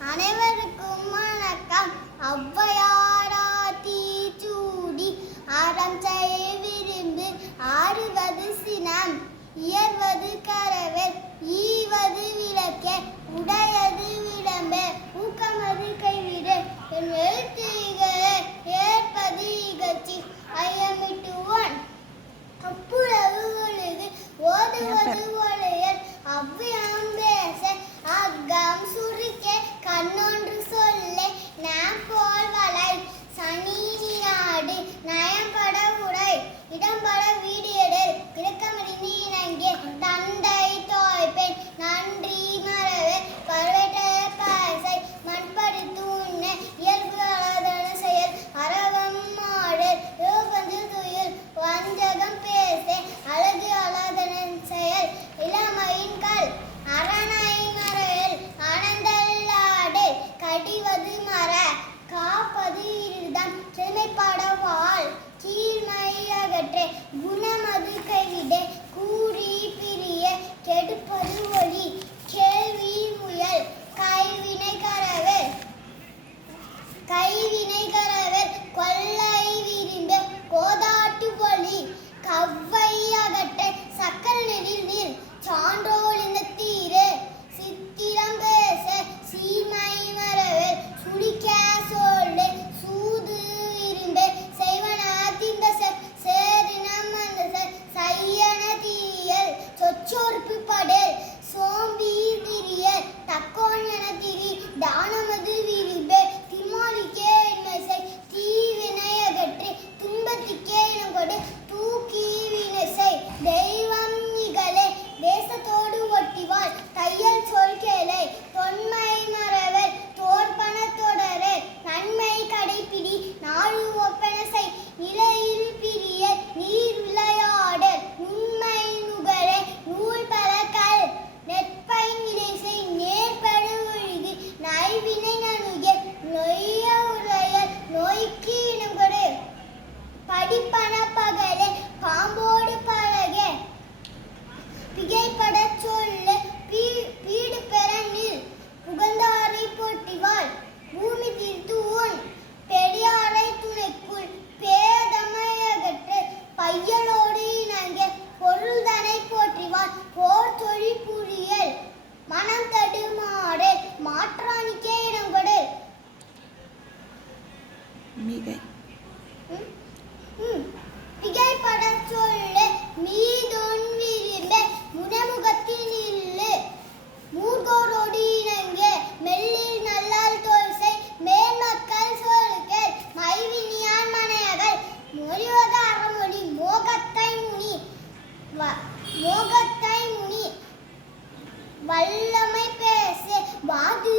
அனைவருக்கும் வணக்கம். ஔவையாராத்தி சூடி அறம் செய்ய விரும்பு ஆறுவது சினம் இயர்வது கரவேல் ஈவது விளக்கே உடையது விளம்பே ஊக்கமது கைவிடு என் எழுத்துகளே ஏற்பது இகழ்ச்சி ஐயமிட்டுவான் அப்புறவு ஒழுகு ஓதுவது ஒழையல் அவ்வியம் பேச அக்கம் சுருக்கே கண்ணொன்று சொல்லே நாம் போல் வளை சனி நாடு நயம்பட உடை இடம்பட வீடு எடு கிழக்கமடி இணங்கே தந்தை தோய்ப்பெண் நன்றி மறவே பருவட்ட பாசை மண்படுத்து உண்ண இயல்பு அலாதன செயல் அரவம் மாடல் யோகந்து துயில் வஞ்சகம் பேச அழகு அலாதன செயல் இளமையின் கல் அரணை மறையல் ஆனந்தல்லாடு கடிவது மர காப்பது இருதம் செமைப்பட வாழ் கீழ்மை அகற்றே குணமது கைவிடே கூறி பிரிய கெடுப்பது ஒளி கேள்வி முயல் கைவினை கரவேல் கொள்ளை விரும்பு கோதாட்டு ஒளி கவ்வை அகற்ற சக்கர நெறில் நீர் சான்றோல் இந்த தீரு சித்திரம் பேச சீமை மரவேல் சுழிக்க சொல்லு சூது விரும்பு செய்வன திந்த சேரினம் அந்த சையன தீயல் சொச்சொறுப்பு படல் சோம்பி திரியல் தக்கோன் என திரி தானமது விரும்பு திமாலிக்கே இன்மை தீவினை அகற்றி துன்பத்துக்கே இனம் கொடு தூக்கி வினை செய் தெய்வம் இகழே தேசத்தோடு ஒட்டிவாள் தையல் சொல் கேளை தொன்மை மறவல் தோற்பன தொடரே நன்மை கடைப்பிடி நாடு ஒப்பன செய் நிலையில் பிரிய நீர் விளையாடல் உண்மை நுகரே நூல் பலக்கல் நெற்பை நிலைசை நேர்படு ஒழுகு நைவினை நணுகே நொய்ய உரையல் நோய்க்கு இனம் கொடு படிப்பன பகலே பாம்போடு பழகே பிகைப்பட சொல்லு வீடு பெற நில் புகழ்ந்தாரை போட்டிவாள் பூமி தீர்த்து உன் பெரியாரை துணைக்குள் பேதமை அகற்று பையலோடு இணங்க பொருள்தனை போற்றிவாள் போர் தொழில் புரியல் மனம் தடுமாறு மாற்றானிக்கே இடம் கொடு பிகைப்பட சொல்லு மீதொன் விரும்ப முனமுகத்தில் இல்லு மூர்கோரோடு இணங்க மெல்லில் நல்லால் தோல்சை மேன்மக்கள் சொல்கள் மைவினியான் மனையகள் மொழிவத அறமொழி மோகத்தை முனி வல்லமை பேச வாது